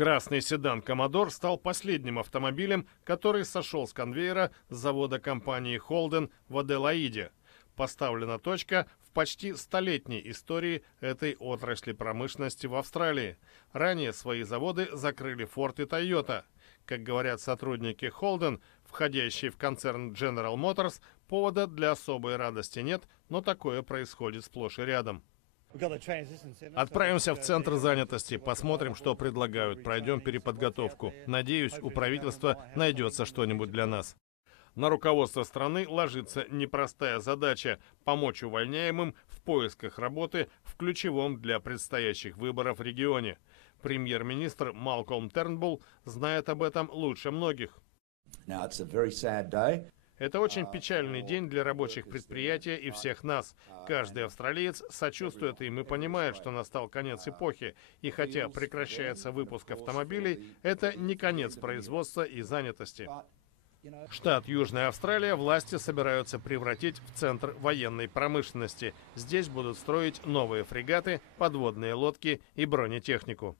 Красный седан «Коммодор» стал последним автомобилем, который сошел с конвейера с завода компании «Холден» в Аделаиде. Поставлена точка в почти столетней истории этой отрасли промышленности в Австралии. Ранее свои заводы закрыли Ford и Toyota. Как говорят сотрудники «Холден», входящие в концерн General Motors, повода для особой радости нет, но такое происходит сплошь и рядом. Отправимся в центр занятости, посмотрим, что предлагают, пройдем переподготовку. Надеюсь, у правительства найдется что-нибудь для нас. На руководство страны ложится непростая задача – помочь увольняемым в поисках работы в ключевом для предстоящих выборов регионе. Премьер-министр Малкольм Тернбулл знает об этом лучше многих. Это очень печальный день для рабочих предприятий и всех нас. Каждый австралиец сочувствует им и понимает, что настал конец эпохи. И хотя прекращается выпуск автомобилей, это не конец производства и занятости. Штат Южная Австралия власти собираются превратить в центр военной промышленности. Здесь будут строить новые фрегаты, подводные лодки и бронетехнику.